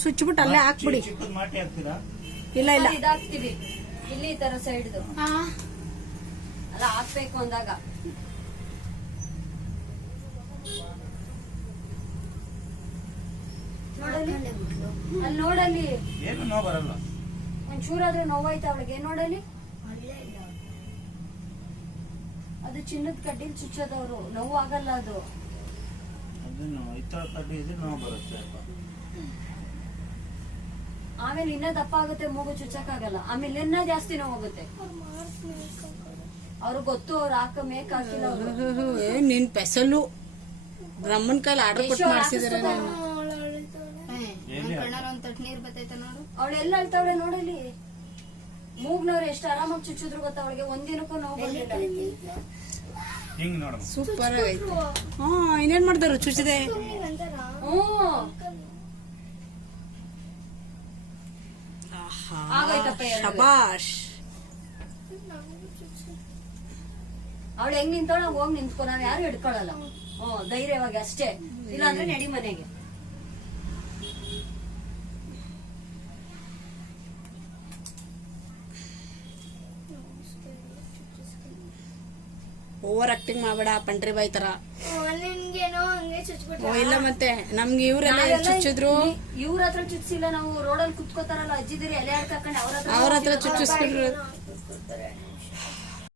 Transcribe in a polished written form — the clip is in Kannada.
ಸ್ವಿಚ್ ಬಿಟ್ಟು ಅಲ್ಲೇ ಹಾಕ್ಬಿಡಿ. ಇಲ್ಲ ಇಲ್ಲ ಇದಾಗ್ತಿವಿ ಇಲ್ಲಿ ಈ ತರ ಸೈಡ್ದು ಅಲ್ಲ ಹಾಕ್ಬೇಕು ಅಂದಾಗ ನೋಡಲಿ ಅಲ್ಲಿ ನೋಡಲಿ ಏನು ನೋವು ಬರಲ್ಲ. ಒಂಚೂರಾದ್ರೆ ನೋವಾಯ್ತು ಅವಳಿಗೆ ನೋಡಲಿ. ಅದು ಚಿನ್ನದ ಕಡ್ಡಿಲ್ ಚುಚ್ಚೋದವ್ರು ನೋವು ಆಗಲ್ಲ ಅದು. ಅದನ್ನು ಇತರ ಕಡ್ಡಿ ಇದ್ರೆ ನೋವು ಬರುತ್ತೆ. ಆಮೇಲೆ ಇನ್ನ ದಪ್ಪ ಆಗುತ್ತೆ, ಮೂಗು ಚುಚ್ಚಕ್ಕಾಗಲ್ಲ. ಆಮೇಲೆ ಇನ್ನ ಜಾಸ್ತಿ ನೋವು ಹೋಗುತ್ತೆ. ಅವ್ರಿಗೆ ಗೊತ್ತು, ಅವ್ರು ಹಾಕ ಮೇಕ್ ಹಾಕಿಲ್ಲ ಅವರು. ನಿನ್ ಪೆಸಲು ಬ್ರಹ್ಮನ್ ಕೈಲಿ ಆರ್ಡರ್ ಕೊಟ್ಟು ಮಾಡಿಸಿದಾರೆ. ಅವಳೆಲ್ಲ ಅಳ್ತಾವಳೆ ನೋಡಲಿ. ಮೂಗ್ನವ್ರು ಎಷ್ಟು ಆರಾಮಾಗಿ ಚುಚ್ಚಿದ್ರು ಗೊತ್ತ ಅವಳಿಗೆ. ಒಂದಿನಕ್ಕೂ ನೋವು ಬಂದಿಲ್ಲ. ಸೂಪರ್ ಆಗೈತೆ. ಇನ್ನೇನ್ ಮಾಡ್ತಾರ ಚುಚ್ಚಿದೆ. ಶಬಾಷ್. ಅವಳು ಹೆಂಗ್ ನಿಂತೋಳ ಹೋಗಿ ನಿಂತ್ಕೊ, ನಾವ್ ಯಾರು ಹಿಡ್ಕೊಳಲ್ಲ. ಧೈರ್ಯವಾಗಿ ಅಷ್ಟೇ, ಇಲ್ಲಾಂದ್ರೆ ನಡಿ ಮನೆಗೆ. ಓವರ್ ಆಕ್ಟಿಂಗ್ ಮಾಡ್ಬೇಡ ಪಂಟ್ರಿ ಬಾಯ್ ತರ. ಇಲ್ಲ ಮತ್ತೆ ನಮ್ಗೆ ಇವ್ರೆಲ್ಲ ಚುಚ್ಚಿದ್ರು. ಇವ್ರ ಹತ್ರ ಚುಚ್ಚಿಲ್ಲ, ನಾವು ರೋಡಲ್ಲಿ ಕುತ್ಕೋತಾರಲ್ಲ ಅಜ್ಜಿದಿರಿ ಎಲೆ ಹಾಕೊಂಡು ಅವ್ರ ಹತ್ರ ಚುಚ್ಚಿಸ್ಕೊಂಡ್ರು.